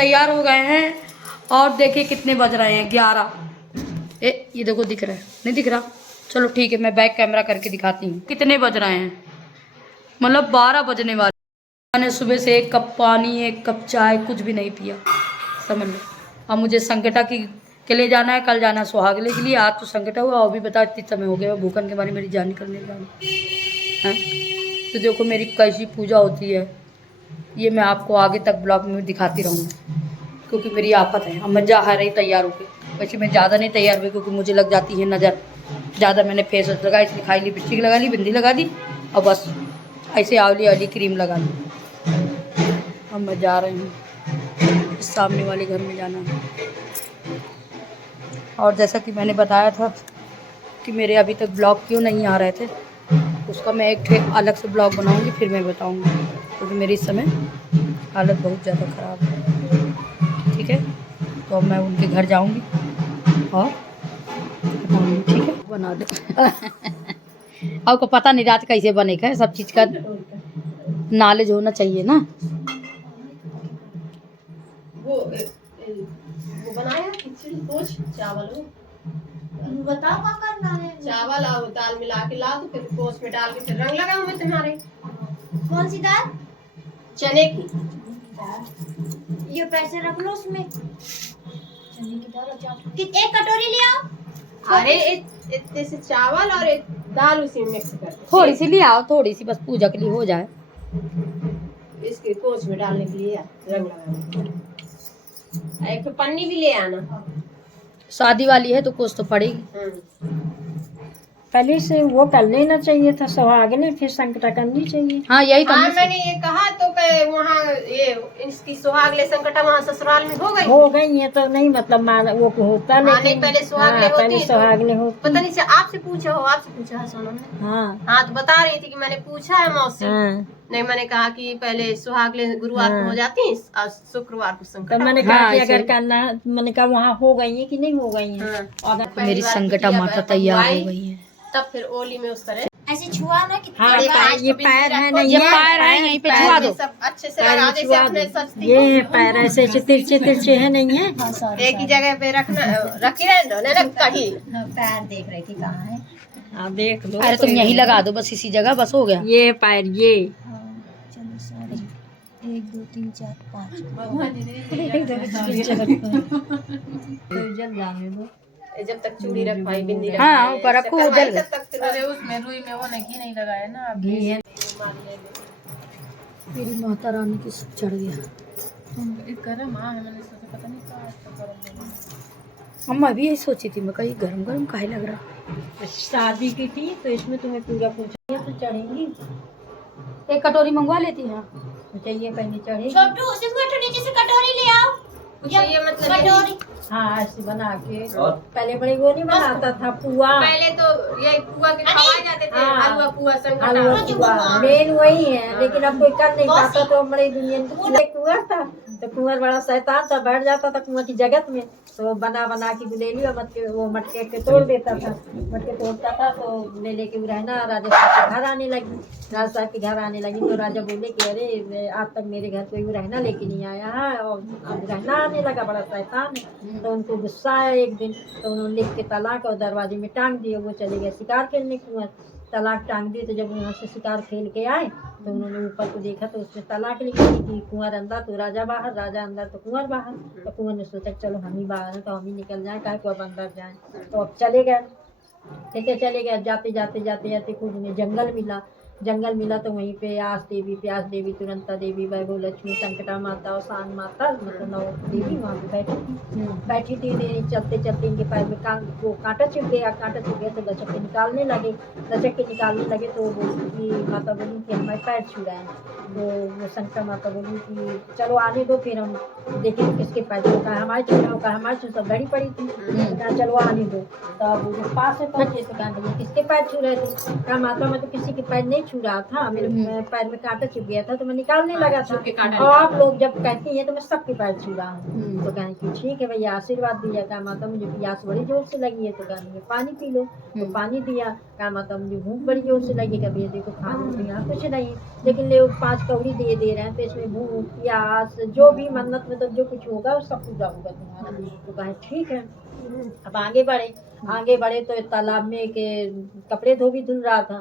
तैयार हो गए हैं और देखिए कितने बज रहे हैं 11। ये देखो दिख रहा है नहीं दिख रहा? चलो ठीक है, मैं बैक कैमरा करके दिखाती हूँ कितने बज रहे हैं। मतलब 12 बजने वाले। मैंने सुबह से 1 कप पानी 1 कप चाय कुछ भी नहीं पिया, समझ लो। अब मुझे संकटा के लिए जाना है, कल जाना है सुहागले के लिए। आज तो संकटा हुआ, और भी बता इतनी समय हो गया भूखन के बारे मेरी जान निकलने जानी है। तो देखो मेरी कैसी पूजा होती है, ये मैं आपको आगे तक ब्लॉग में दिखाती रहूँगी, क्योंकि मेरी आफत है। अब मैं जा रही तैयार होकर। वैसे मैं ज़्यादा नहीं तैयार हुई क्योंकि मुझे लग जाती है नज़र ज़्यादा। मैंने फेस वॉश लगाया, इसलिए खाई लिपस्टिक लगा ली, बिंदी लगा दी और बस ऐसे आंवली वाली क्रीम लगा ली। अब मैं जा रही हूँ, इस सामने वाले घर में जाना है। और जैसा कि मैंने बताया था कि मेरे अभी तक ब्लॉग क्यों नहीं आ रहे थे, उसका मैं एक अलग से ब्लॉग बनाऊंगी, फिर मैं बताऊंगी, क्योंकि मेरी इस समय हालत बहुत ज़्यादा ख़राब है। ठीक है, तो अब मैं उनके घर जाऊंगी और बताऊंगी। ठीक है, बना दे। आपको पता नहीं रात कैसे बनेगा, सब चीज़ का नॉलेज होना चाहिए ना। वो बनाया खिचड़ी कुछ चावल हो, बताओ क्या करना है। चावल और दाल मिला के ला दो, फिर पोच में डाल के फिर रंग लगाऊं मैं तुम्हारे। कौन सी दाल? चने की दाल। ये पैसे रख लो उसमें। चने की दाल और एक कटोरी ले आओ। अरे इतने से चावल और एक दाल उसी में मिक्स कर दो। थोड़ी सी ले आओ, थोड़ी सी, बस पूजा के लिए हो जाए। इसके पोच में डालने के लिए रंग लगाने। एक पन्नी भी ले आना, शादी वाली है तो कुछ तो पड़ेगी। पहले से वो कर लेना चाहिए था, सुहागने फिर संकटा करनी चाहिए। हाँ यही तो मैंने ये कहा तो वहाँ ये इसकी सुहागले संकटा वहाँ ससुराल में हो गई है तो नहीं मतलब वो होता नहीं, पहले सुहागले होती, पहले सुहागने होती। पता नहीं आपसे पूछा है सोनम ने। हाँ तो बता रही थी कि मैंने पूछा है मौसी। नहीं, मैंने कहा कि पहले सुहागले गुरुवार को हो जाती और शुक्रवार को संकटा। तो मैंने कहा कि अगर करना, मैंने कहा वहाँ हो गई है कि नहीं हो गई है। और मेरी संकटा माता तैयार हो गई है, तब फिर ओली में उसका ऐसे छुआ ना कि ये पैर है नहीं, ये पैर है यहीं पे छुआ दो। सब अच्छे से लगा दे, अपने सस्ती ये है पैर ऐसे तिरछे तिरछे है नहीं है। एक ही जगह पे रखना, रखी रहे ना कहीं। पैर देख रही थी कहाँ है। आप देख लो। अरे तुम यहीं लगा दो बस इसी जगह, बस हो गया। ये पैर ये चलो सॉरी, 1 2 3 4 5 जल जाने दो। जब तक चूड़ी रखवाई बिंदी हाँ ऊपर रखो, जल गया। अरे उसमें रुई में वो घी नहीं लगाया ना अभी। मेरी माता रानी की सब चढ़ गया। गरम मैंने सोचा पता नहीं क्या अम्मा भी यही सोची थी, मैं कहीं गरम गरम काहे लग रहा। शादी की थी तो इसमें तुम्हें पूरा पूछा तो चढ़ेंगी। एक कटोरी मंगवा लेती हैं। चाहिए पहले चढ़ेगी। छोटू सिर्फ नीचे से कटोरी ले आओ। ये मतलब कटोरी हाँ ऐसे बना के, पहले बड़ी वो नहीं बनाता था पुआ। पहले तो यही पुआ के खवाए जाते थे, हलवा पुआ हलवा संकटा। पुआ मेन वही है, लेकिन अब कोई कर नहीं पाता तो बड़ी दुनिया में कुआं था तो कुंवर बड़ा शैतान था, बैठ जाता था कुआं की जगत में, तो बना बना के गुलेली और वो मटके के तोड़ देता था। मटके तोड़ता था तो ले लेके वो रहना राजा साहब के घर आने लगी। राजा साहब के घर आने लगी तो राजा बोले कि अरे आज तक मेरे घर कोई वो रहना लेके नहीं आया है और रहना आने लगा, बड़ा शैतान है। तो उनको गुस्सा आया एक दिन, तो उन्होंने लिख के तलाक और दरवाजे में टांग दिए। वो चले गए शिकार खेलने कुंवर, तलाक टांग दिए। तो जब वहाँ से शिकार खेल के आए तो उन्होंने ऊपर को देखा तो उसमें तलाक लिखी थी, कुंवर अंदर तो राजा बाहर, राजा अंदर तो कुंवर बाहर। तो कुंवर ने सोचा चलो हम ही बाहर हैं तो हम ही निकल जाएं, काहे को अब अंदर जाएं। तो अब चले गए, लेके चले गए। जाते जाते जाते जाते खूब उन्हें जंगल मिला तो वहीं पे आस देवी, प्यास देवी, तुरंता देवी, वैभव लक्ष्मी, संकटा माता और शान माता मतलब 9 देवी वहाँ पे बैठी थी। चलते चलते इनके पैर में कांटा चुभ गया। तो लचक के निकालने लगे तो वो माता बोली कि हमारे पैर छू रहे हैं। तो वो संकटा माता बोली कि चलो आने दो फिर हम देखें किसके पैर छू। कहा हमारे छू रहे हो, कहा हमारे छू, सब लड़ी पड़ी थी। कहा चलो आने दो। तब वो जो पास में पहुँचे तो कहा भैया किसके पैर छू रहे थे। कहा माता मैं तो किसी के पैर नहीं छू रहा था, मेरे पैर में कांटा चुभ गया था तो मैं निकालने लगा था। के कांटा और आप लोग जब कहती हैं तो मैं सबके पैर छू रहा हूँ। तो कहें कि ठीक है भैया आशीर्वाद दिया। कहा माता मुझे प्यास बड़ी जोर से लगी है। तो कहा पानी पी लो। तो पानी दिया। कहा माता मुझे भूख बड़ी जोर से लगी। कभी देखो खाने तो यहाँ कुछ नहीं, लेकिन ले 5 कौड़ी दे रहे हैं तो इसमें भूख प्यास जो भी मन्नत मतलब जो कुछ होगा वो सब पूरा होगा तुम्हारा। तो कहा ठीक है। अब आगे बढ़े तो तालाब में के कपड़े धुल रहा था।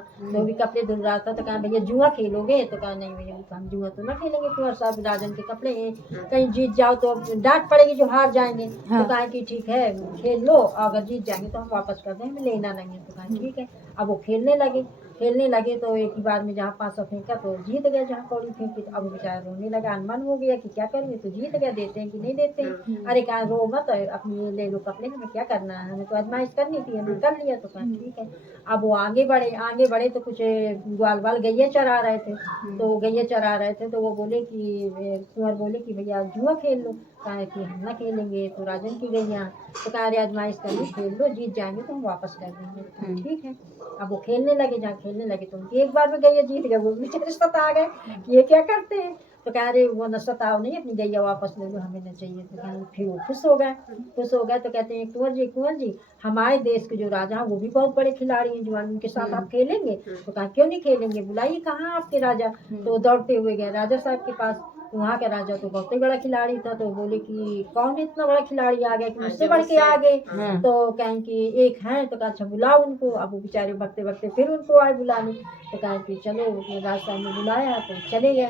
तो कहा भैया जुआ खेलोगे? तो कहा नहीं भैया हम जुआ तो ना खेलेंगे, कुंवर साहब राजन के कपड़े हैं, कहीं जीत जाओ तो डांट पड़ेगी जो हार जाएंगे। तो कहा कि ठीक है खेल लो, अगर जीत जाएंगे तो हम वापस कर दें, हमें लेना नहीं है। तो कहा ठीक है। अब वो खेलने लगे तो एक ही बार में जहाँ 500 फेंका तो जीत गया, जहाँ कौड़ी फेंकी। तो अब बेचारा रोने लगा, अनमन हो गया कि क्या करेंगे, तो जीत गया, देते हैं कि नहीं देते हैं। अरे कहा रो मत, अपनी ये ले लो कपड़े, हमें क्या करना है, हमें तो आजमाइश करनी थी, हमने कर लिया। तो कहा ठीक है। अब वो आगे बढ़े तो कुछ ग्वाल बाल गैया चरा रहे थे। तो वो बोले कि कुंवर बोले कि भैया जुआ खेल लो। कहा कि हम ना खेलेंगे, तो राजन की गैया। तो कहा अरे आजमाइश करनी, खेल लो, जीत जाएंगे तो हम वापस कर देंगे। तो कहा ठीक है। अब वो खेलने लगे तो उनकी एक बार में गैया जीत गए, वो बेचारे सता गए कि ये क्या करते हैं। तो कह रहे वो न सताओ नहीं, अपनी गैया वापस ले लो, हमें न चाहिए। तो कहा फिर वो खुश हो गए। तो कहते हैं कुंवर जी हमारे देश के जो राजा हैं वो भी बहुत बड़े खिलाड़ी हैं, जवान, उनके साथ आप खेलेंगे? तो कहा क्यों नहीं खेलेंगे, बुलाइए कहाँ आपके राजा। तो दौड़ते हुए गए राजा साहब के पास। वहाँ का राजा तो बहुत ही बड़ा खिलाड़ी था। तो बोले कि कौन इतना बड़ा खिलाड़ी आ गया कि मुझसे बढ़ के आ गए। तो कहें कि एक है। तो कहा अच्छा बुलाओ उनको। अब वो बेचारे भगते फिर उनको आए बुलाने। तो कहें कि चलो, राजा साहब ने बुलाया तो चले गए।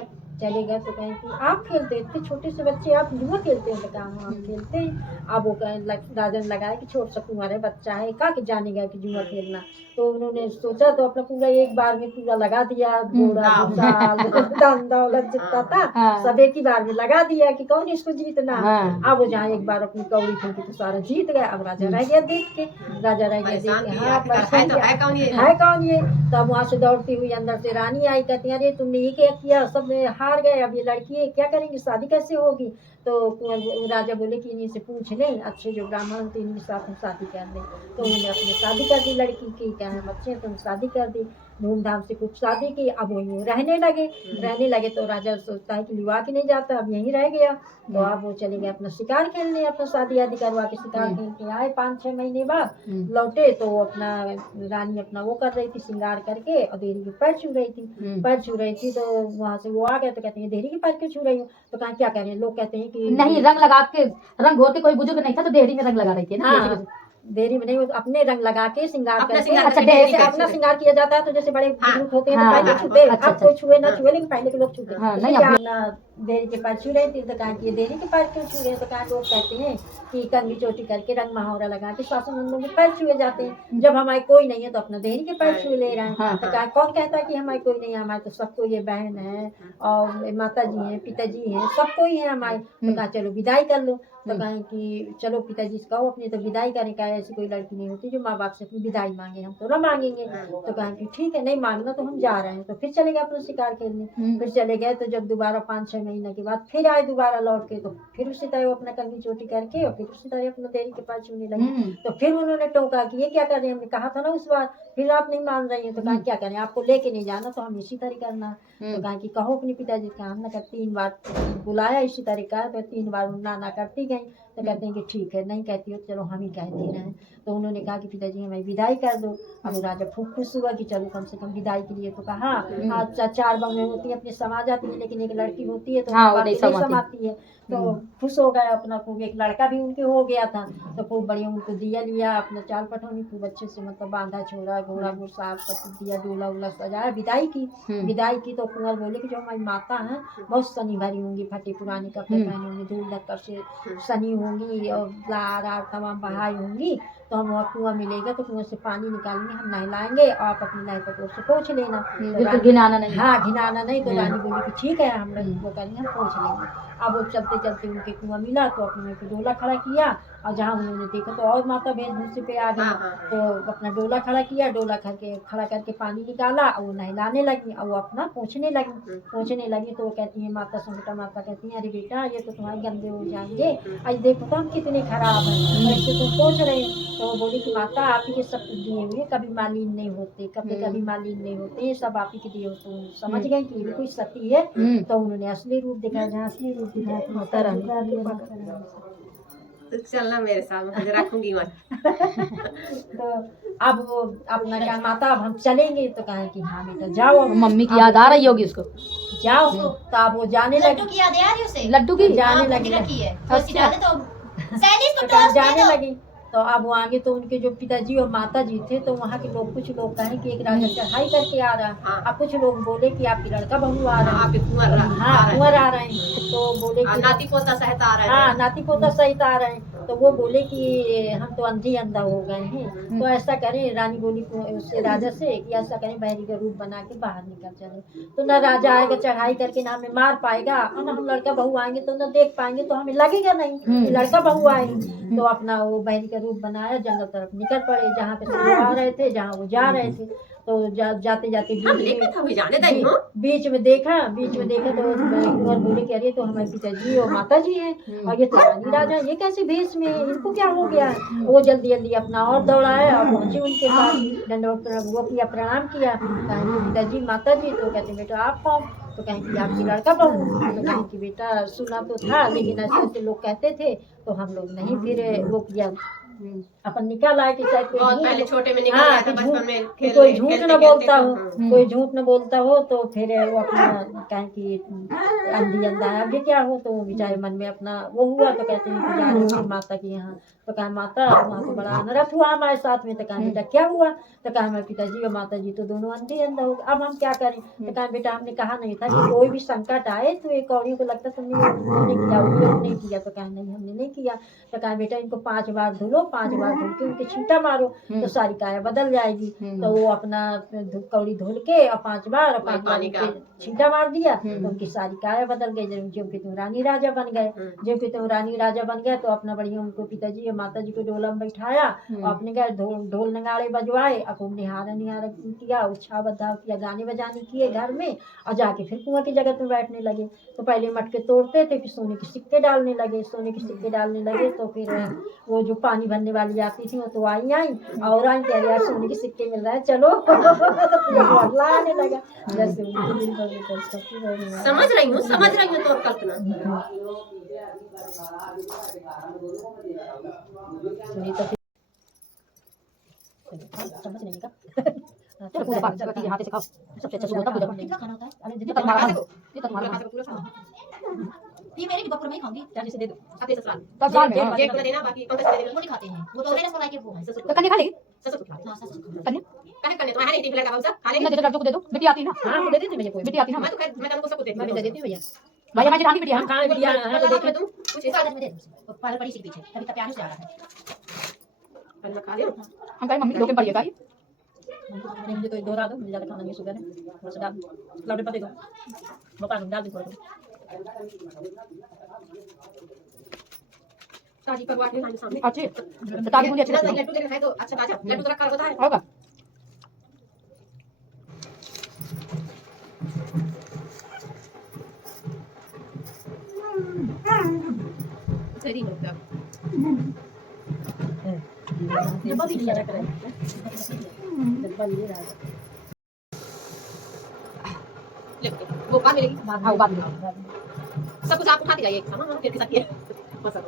तो कहें कि आप खेलते इतने छोटे से बच्चे, आप जुआ खेलते हैं? तो कहा हाँ हम खेलते हैं। अब वो राजा ने लगाया कि छोट सा कुंवारा बच्चा है, कहा कि जानेगा कि जुआ खेलना। तो उन्होंने सोचा तो अपना पूरा एक बार में पूरा लगा दिया, घोड़ा धन दौलत जितना था सब एक ही बार में लगा दिया कि कौन इसको जीतना। अब वो जहाँ एक बार अपनी कौड़ी फेंकी तो सारा जीत गया। अब राजा रह गया देख के। है कौन ये। तब वहाँ से दौड़ती हुई अंदर से रानी आई, कहती अरे तुमने ये क्या किया, सब हार गए, अब ये लड़की है क्या करेंगे, शादी कैसे होगी। तो राजा बोले कि इन्हीं से पूछ लें, अच्छे जो ब्राह्मण थे इनके साथ हम शादी कर दें। तो उन्होंने अपनी शादी कर दी लड़की की, क्या है बच्चे तो शादी कर दी, धूमधाम से खूब शादी की। अब वहीं रहने लगे। तो राजा सोचता है कि विवाह की नहीं जाता, अब यहीं रह गया। तो अब वो चले गए अपना शिकार खेलने, अपना शादी आदि करवा के शिकार खेल के आए। 5-6 महीने बाद लौटे तो अपना रानी अपना वो कर रही थी, श्रृंगार करके, और देहरी के पैर छू रही थी। तो वहाँ से वो आ गया। तो कहते हैं देहरी के पैर क्यों छू रही हो। तो कहा क्या करें, लोग कहते हैं कि नहीं, रंग लगा के, रंग घोर के कोई बुजुर्ग नहीं था तो देहरी में रंग लगा रही थी ना। हाँ, देरी में नहीं, अपने रंग लगा के श्रृंगार करके अच्छा, जैसे अपना श्रृंगार किया जाता है। तो जैसे बड़े बुजुर्ग होते हैं तो पहले छूते, अब कोई छुए ना छुए, लेकिन पहले के लोग छूते। देरी के पैर छू रहे थे। तो कहा कि देरी के पैर क्यों छू रहे हैं। तो कहा लोग कहते हैं कि कंघी चोटी करके रंग महावरा लगा के सासू नंदों के पैर छुए जाते हैं, जब हमारे कोई नहीं है तो अपना देरी के पैर छू ले रहे हैं। तो कहा कौन कहता है कि हमारे कोई नहीं है, हमारे तो सबको ये बहन है और माता जी हैं, पिताजी हैं, सब कोई है हमारे। तो कहा चलो विदाई कर लो। तो कहें कि चलो पिताजी से कहो अपनी तो विदाई करें, क्या ऐसी कोई लड़की नहीं होती जो माँ बाप से अपनी विदाई मांगे, हम तो ना मांगेंगे। तो कहें कि ठीक है, नहीं मांगना तो हम जा रहे हैं। तो फिर चले गए अपना शिकार खेलने। फिर चले गए तो जब दोबारा 5-6 महीने के बाद फिर आए दोबारा लौट के, तो फिर उसी तरह वो अपना कंघी चोटी करके और फिर उसी तरह अपना देरी के पास छूने लगे। तो फिर उन्होंने टोका कि ये क्या कर रहे हैं, हमने कहा था ना उस बार, फिर आप नहीं मान रही हैं। तो कहा क्या करें, आपको लेके नहीं जाना तो हम इसी तरह करना। तो कहा कि कहो अपने पिताजी का, हमने कहा 3 बार बुलाया इसी तरह का, तो 3 बार ना करती गई। तो कहते हैं कि ठीक है, नहीं कहती हो चलो हम ही कह दे रहे हैं। तो उन्होंने कहा कि पिताजी हमें विदाई कर दो। अब राजा खूब खुश हुआ कि चलो कम से कम विदाई के लिए। तो कहा हाँ 4 बहनें होती है अपने समा जाती है, लेकिन एक लड़की होती है तो नहीं समाती है। तो खुश हो गए अपना, खूब एक लड़का भी उनके हो गया था। तो खूब बढ़िया उनको दिया लिया, अपना चाल पठौनी खूब अच्छे से मतलब बांधा छोड़ा, घोड़ा घोड़ साफ सब दिया, डोला उला सजाया, विदाई की। तो कुंवर बोले कि जो हमारी माता है बहुत सनी भरी होंगी, फटे पुराने कपड़े पहने होंगे, धूल धक्कर से सनी होंगी और लार तमाम बहाई होंगी। तो हम वहाँ कुआं मिलेगा तो कुआं से पानी निकालेंगे, हम नहलाएंगे, आप अपनी नए कपड़ों से पोंछ लेना। तो घिनाना नहीं। हाँ घिनाना नहीं। तो रानी बोली कि ठीक है, हम लोग वो करेंगे, हम पोंछ लेंगे। अब वो चलते चलते उनके कुआं मिला तो अपने को डोला खड़ा किया और जहाँ उन्होंने देखा तो और माता भेद भूसे पे आ गई। हाँ, हाँ। तो अपना डोला खड़ा किया, डोला खड़ा करके पानी निकाला और वो नहलाने लगी और वो अपना पोंछने लगी तो वो कहती है माता संकटा माता कहती है अरे बेटा ये तो तुम्हारे गंदे हो जाएंगे, आज देखो तो हम कितने खराब हैं, ऐसे तुम पोंछ रहे हैं। तो वो बोली कि माता आप ही के सब कुछ दिए हुए, कभी मालिन नहीं होते, कभी मालिन नहीं होते, ये सब आप ही के दिए होते हैं। समझ गए कि ये भी कोई सती है। तो उन्होंने असली रूप दिखाया, जहाँ असली रूप दिखाया तो माता रानी। तो चलना मेरे साथ, मैं रखूंगी मत। तो अब वो अपना क्या माता अब हम चलेंगे, तो कहा कि हाँ बेटा जाओ। मम्मी की याद आ रही होगी उसको। जाओ तो अब वो जाने लगी, लड्डू की याद आ रही उसे? लड्डू की जाने हाँ, लगी। रखी है। अच्छा। उसकी डाले तो सैलिस को तो कहा टॉस दे जाने दो। लगी। तो अब वो आगे तो उनके जो पिताजी और माता जी थे, तो वहाँ के लोग कुछ लोग कहे कि एक राजा चढ़ाई करके आ रहा। हाँ। अब कुछ लोग बोले कि आपकी लड़का बहू आ रहा है, आपके कुंवर हाँ कुंवर आ रहे हैं। तो बोले कि नाती पोता सहित आ रहे हैं। हाँ नाती पोता सहित आ रहे हैं। तो वो बोले कि हम तो अंधी अंधा हो गए हैं, तो ऐसा करें, रानी बोली उससे राजा से कि ऐसा करें बहरी का रूप बना के बाहर निकल चले, तो ना राजा आएगा चढ़ाई करके ना हमें मार पाएगा, और ना हम लड़का बहू आएंगे तो ना देख पाएंगे, तो हमें लगेगा नहीं कि लड़का बहू आएंगे। तो अपना वो बहरी का रूप बनाया, जंगल तरफ निकल पड़े, जहाँ पे सब लोग आ रहे थे, जहाँ वो जा रहे थे। तो जाते जाते बीच में देखा तो कुंवर बोले कि अरे तो हमारे पिताजी और माता जी हैं, और ये तो रानी राजा, ये कैसे भेष में है, इनको क्या हो गया। वो जल्दी जल्दी अपना और दौड़ाया और पहुंचे उनके पास, दंडवत वो किया, प्रणाम किया। कहें कि पिताजी माता जी, तो कहते बेटा आप कौन, तो कहें कि आपकी लड़का बहू। तो कहें कि बेटा सुना तो था, लेकिन ऐसे ऐसे लोग कहते थे तो हम लोग नहीं फिर वो किया, अपन निकाल आए कि शायद कोई पहले छोटे में हाँ, निकल बचपन में कि कोई झूठ खेलते न बोलता हो, खेलते। कोई झूठ न बोलता हो, तो फिर वो अपना कहें कि अंधी अंधा है, अभी क्या हो, तो बेचारे मन में अपना वो हुआ। तो कहते हैं कि जा रहे हो माता के यहाँ, तो कहा माता वहाँ तो बड़ा अनर्थ हुआ हमारे साथ में। तो कहा बेटा क्या हुआ, तो कहा हमारे पिताजी और माता जी तो दोनों अंधे अंधा हो गए, अब हम क्या करें। तो कहा बेटा हमने कहा नहीं था कि कोई भी संकट आए तो एक कौड़ियों को लगता तुमने किया, उपयोग नहीं किया। तो कहा नहीं हमने नहीं किया। तो कहा बेटा इनको 5 बार धुलो, 5 बार धुल के उनके छींटा मारो तो सारी काया बदल जाएगी। तो वो अपना कौड़ी धुल के और 5 बार और 5 बार उनके छींटा मार दिया, तो उनकी सारी काया बदल गई, जो कि तुम रानी राजा बन गए। जो कि तुम रानी राजा बन गए, तो अपना बढ़िया उनको पिताजी और माता जी को डोला में बैठाया और अपने घर ढोल नगाड़े बजवाए, अब निहारा निहारा किया, उछा बद्धा किया, गाने बजाने किए घर में, और जाके फिर कुआं की जगह में बैठने लगे। तो पहले मटके तोड़ते थे, फिर सोने के सिक्के डालने लगे, तो फिर वो जो पानी भरने वाली आती थी वो तो आई और आई कह रही सोने के सिक्के मिल रहा है चलो। तो अगला आने लगा, जैसे समझ रही हूँ तो कल्पना। सुनी तो समझ नहीं का। चलो पूजा पाठ करती है, हाथ से खाओ, सबसे अच्छा होता पूजा पाठ। कितना खाना होता है? अरे जितना तुम्हारा हाथ जितना तुम्हारा हाथ ये मेरे भी बकरा में ही खाऊंगी। चाची से दे दो। अपने ससुराल तब साल में जेठ को देना, बाकी पंकज को दे देना। वो नहीं खाते हैं, वो तो मेरे ससुराल के वो हैं। तो कन्या खा लेगी, ससुर को खिला हाँ ससुर को। कन्या कहे करने तो है नहीं, टिफिन लगा बाबू खा ना लेंगे। दे दो, लड़कों को दे दो, बेटी आती है ना, हाँ दे देती भैया, कोई बेटी आती है ना, मैं तो खैर मैं तुमको सब देती मैं हूँ। दे देती भैया। भाई हमारी रानी बेटी है। कहाँ बिटिया है तो देखो तुम कुछ इस हिस्सा आदत में दे दो, पार्लर पड़ी सी पीछे, तभी तक प्यार से आ रहा है। मैं खा लियो। हम कहीं मम्मी लोग पढ़िएगा ये मुझे तो दोहरा दो, मुझे ज्यादा खाना नहीं शुगर है, थोड़ा सा डाल लौटे पर दे दो, बता डाल दे थोड़ा। ताजी करवा के खाने सामने अच्छी ताली बुनी अच्छी ना लगती है। लड्डू देना है तो अच्छा ताजा लड्डू तो रखा होता है। होगा सही लोग का डब्बा भी लिया रख रहा है, डब्बा लिए रहा है। वो बाद में लेगी। हाँ बाद में सब कुछ आप उठाते जाइए एक सामान फिर के साथ ये बस अब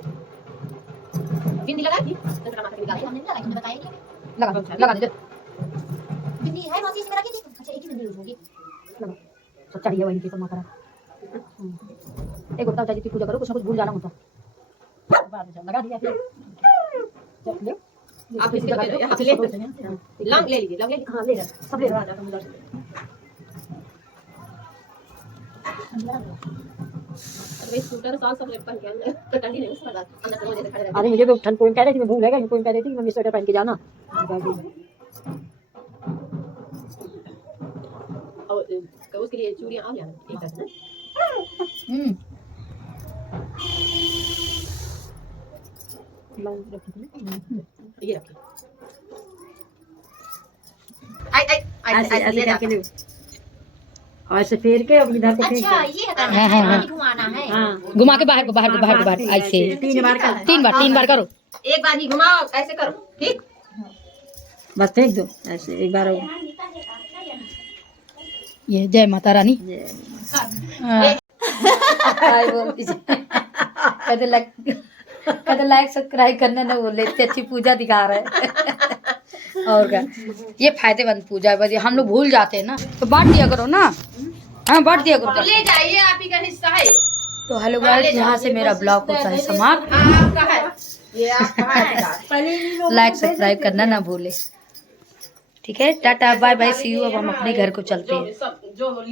बिंदी लगा दी तो टमाटर निकाल हमने नहीं लगाई, तुमने बताया नहीं। लगा दे बिंदी है मौसी से मेरा की थी। अच्छा एक ही बिंदी होगी। सच्चा ही है वही की सब करा। एक होता है पूजा करो, कुछ ना कुछ भूल जाना होता बाद में लगा दिया फिर चल ले आप इसके लगा आप ले लौंग ले लीजिए, लौंग ले हाँ ले रहा सब ले रहा था उधर से। अरे स्कूटर साल सब पहन के अंदर तो ठंडी नहीं उसका अंदर से जैसे खड़े रहते। अरे मुझे भी ठंड कोई कह रही थी, मैं भूल गया, कोई कह रही थी मम्मी स्वेटर पहन के जाना। और उसके लिए चूड़ियां आ जाना एक तरह से ये रखो। आई आई आई ऐसे आई ऐसे ये करके जाता। दो और ऐसे फेर के अब इधर से फेंक अच्छा दो। ये है करना हाँ, हाँ, है हाँ। घुमाना है हाँ घुमा के बाहर को बाहर को बाहर को बाहर ऐसे 3 बार का 3 बार करो। एक बार ही घुमाओ, ऐसे करो, ठीक। बस फेंक दो ऐसे एक बार और। ये जय माता रानी। ये हाय बोल दीजिए। कहते लाइक सब्सक्राइब करना ना बोले, इतनी अच्छी पूजा दिखा रहे हैं। और क्या, ये फायदेमंद पूजा है, बस ये हम लोग भूल जाते हैं ना, तो बांट दिया करो ना। हाँ बांट दिया तो करो। ले जाइए, आप ही का हिस्सा है। तो हेलो गाइस, यहाँ से मेरा ब्लॉग होता है समाप्त। आपका है, ये आपका है। लाइक सब्सक्राइब करना ना भूले। ठीक है, tata bye bye see you. अब हम अपने घर को चलते हैं। जो